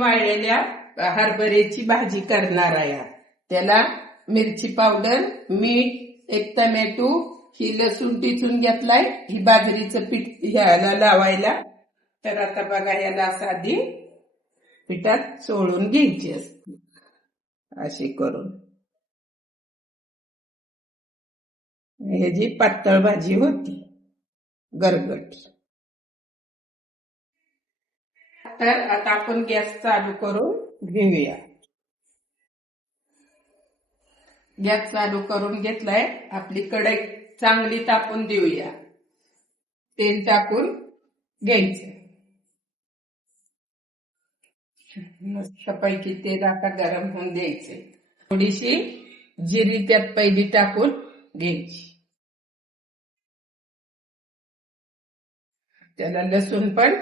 वाळलेल्या हरभऱ्याची भाजी करणार आहे. त्याला मिरची पावडर, मीठ, एक टमॅटो, ही लसूण टिचून घेतलाय, ही बाजरीचं पीठ ह्याला लावायला. तर आता बघा, ह्याला असं आधी पिठात चोळून घ्यायची असते अशी करून. ह्याची पातळ भाजी होती, गरगट. तर आता आपण गॅस चालू करून घेऊया. गॅस चालू करून घेतलाय, आपली कढई चांगली तापून देऊया. तेल टाकून घ्यायचं. मस्तपैकी तेल आता गरम होऊन द्यायचे. थोडीशी जिरी त्यात पहिली टाकून घ्यायची. त्याला लसूण पण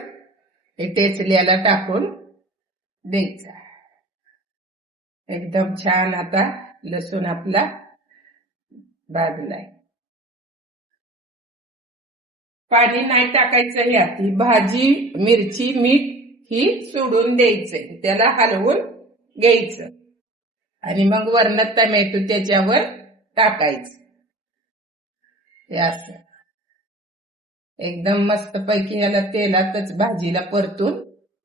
टेचल्याला टाकून द्यायचा. एकदम छान आता लसूण आपला भाजलाय. पाणी नाही टाकायचं ह्यात. ही भाजी, मिरची, मीठ ही सोडून द्यायचंय. त्याला हलवून घ्यायचं आणि मग वरनं टमॅटो त्याच्यावर टाकायचं. हे असं एकदम मस्त पैकी याला तेलातच भाजीला परतून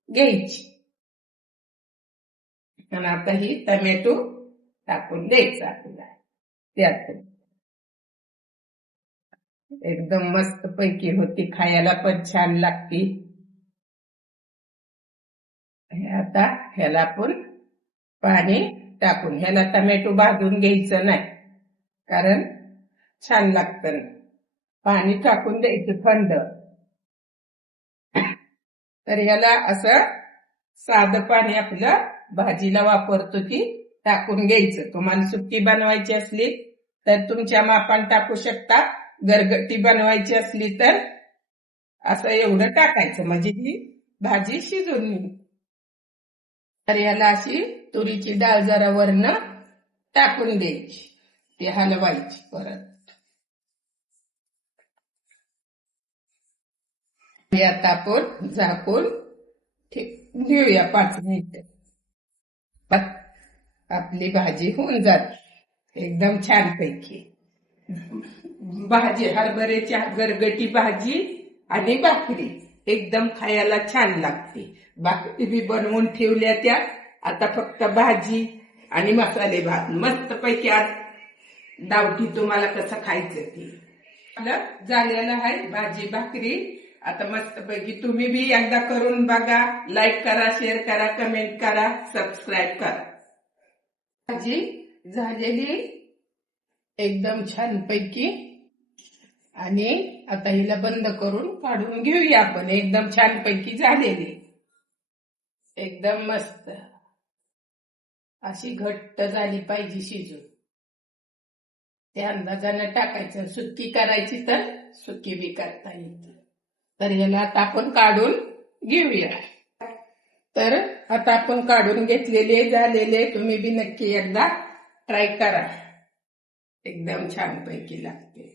घ्यायची. आणि आता ही टमॅटो टाकून द्यायचा आपल्याला त्यात. एकदम मस्त पैकी होती, खायला पण छान लागती. आता ह्याला आपण पाणी टाकून, ह्याला टमॅटो भाजून घ्यायचं नाही, कारण छान लागतं. पाणी टाकून द्यायचं थंड. तर ह्याला असं साधं पाणी आपलं भाजीला वापरतो की टाकून घ्यायचं. तुम्हाला सुकी बनवायची असली तर तुमच्या मापान टाकू शकता. गरगटी बनवायची असली तर असं एवढं टाकायचं, म्हणजे ही भाजी शिजून येईल. तर याला अशी तुरीची डाळ जरा वरनं टाकून द्यायची, ती हलवायची परत. आता आपण झाकून घेऊया 5 मिनिट. आपली भाजी होऊन जाते एकदम छान पैकी. भाजी, हरभऱ्याची गरगटी भाजी आणि भाकरी एकदम खायला छान लागते. भाकरी बी बनवून ठेवल्या त्या. आता फक्त भाजी आणि मसाले भात मस्त पैकी. आज डावटी तुम्हाला कसं खायचं ते आपलं झालेलं आहे. भाजी भाकरी आता मस्त पैकी. तुम्ही बी एकदा करून बघा. लाईक करा, शेअर करा, कमेंट करा, सबस्क्राईब करा. भाजी झालेली एकदम छान पैकी. आणि आता हिला बंद करून काढून घेऊया आपण. एकदम छान पैकी झालेली, एकदम मस्त अशी घट्ट झाली पाहिजे शिजून. त्या अंदाजाने टाकायचं. सुकी करायची तर सुकी बी करता येते. तर याला आता आपण काढून घेऊया. तर आता आपण काढून घेतलेले झालेले. तुम्ही बी नक्की एकदा ट्राय करा, एकदम छान पैकी लागते.